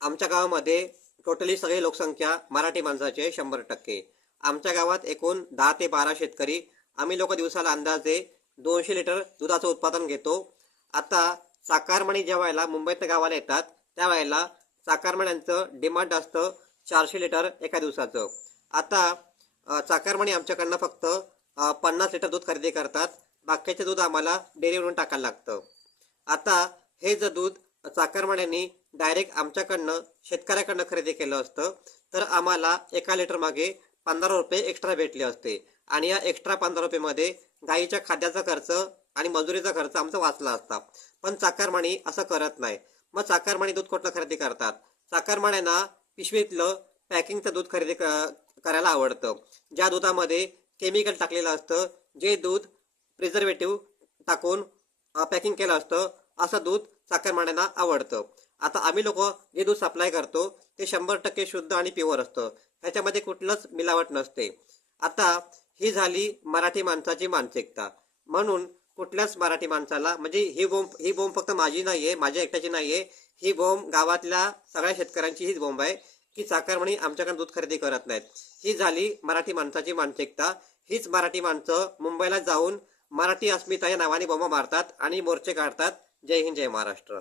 आमच्या गावामध्ये टोटली सगळी लोकसंख्या मराठी माणसाची आहे 100%. आमच्या गावात एकूण 10 ते 12 शेतकरी. आम्ही लोक दिवसाला अंदाजे 200 लिटर दुधाचं उत्पादन घेतो. आता चाकारमणी ज्या वेळेला मुंबईत गावाला येतात त्यावेळेला चाकारमण्यांचं डिमांड असतं 400 लिटर एका दिवसाचं. आता चाकारमणी आमच्याकडनं फक्त 50 लिटर दूध खरेदी करतात. बाकीचे दूध आम्हाला डेअरीवरून टाकायला लागतं. आता हे जर दूध चाकरमान्यांनी डायरेक्ट आमच्याकडनं शेतकऱ्याकडनं खरेदी केलं असतं तर आम्हाला एका लिटर मागे 15 रुपये एक्स्ट्रा भेटले असते. आणि या एक्स्ट्रा 15 रुपयेमध्ये गाईच्या खाद्याचा खर्च आणि मजुरीचा खर्च आमचा वाचला असता. पण चाकरमानी असं करत नाही. मग चाकरमानी दूध कुठलं खरेदी करतात? चाकरमान्यांना पिशवीतलं पॅकिंगचं दूध खरेदी करायला आवडतं, ज्या दुधामध्ये केमिकल टाकलेलं असतं, जे दूध प्रिझर्वेटिव्ह टाकून पॅकिंग केलं असतं, असं दूध चाकरमान्यांना आवडतं. आता आम्ही लोक जे दूध सप्लाय करतो ते 100% शुद्ध आणि प्युअर असतं, त्याच्यामध्ये कुठलंच मिलावट नसते. आता ही झाली मराठी माणसाची मानसिकता. म्हणून कुठल्याच मराठी माणसाला, म्हणजे ही बोंब फक्त माझी नाही आहे, माझ्या एकट्याची नाही आहे, ही बोंब गावातल्या सगळ्या शेतकऱ्यांची हीच बोंब आहे की चाकरमानी आमच्याकडे दूध खरेदी करत नाहीत. ही झाली मराठी माणसाची मानसिकता. हीच मराठी माणसं मुंबईला जाऊन मराठी अस्मिता या नावाने बोंबा मारतात आणि मोर्चे काढतात. जय हिंद, जय महाराष्ट्र.